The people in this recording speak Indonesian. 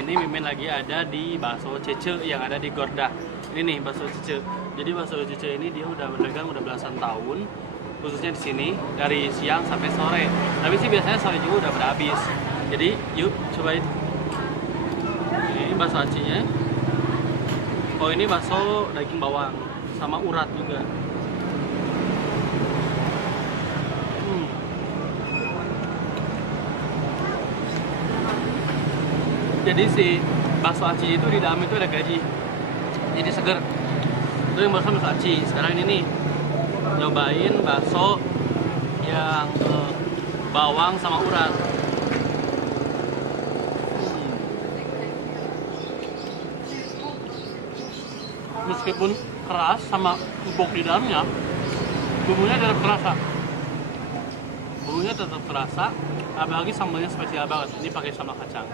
ini Mimin lagi ada di bakso Cece yang ada di Gorda. Ini nih bakso Cece. Jadi bakso Cece ini dia udah berdagang udah belasan tahun, khususnya di sini dari siang sampai sore. Tapi sih biasanya sore juga udah berhabis. Jadi yuk cobain. Ini bakso acinya. Oh ini bakso daging bawang sama urat juga. Jadi si bakso aci itu di dalam itu ada gaji, jadi seger. Itu yang bakso aci. Sekarang ini nih nyobain bakso yang bawang sama urat. Meskipun keras sama empuk di dalamnya, bumbunya tetap terasa. Bumbunya tetap terasa, apalagi sambalnya spesial banget. Ini pakai sambal kacang.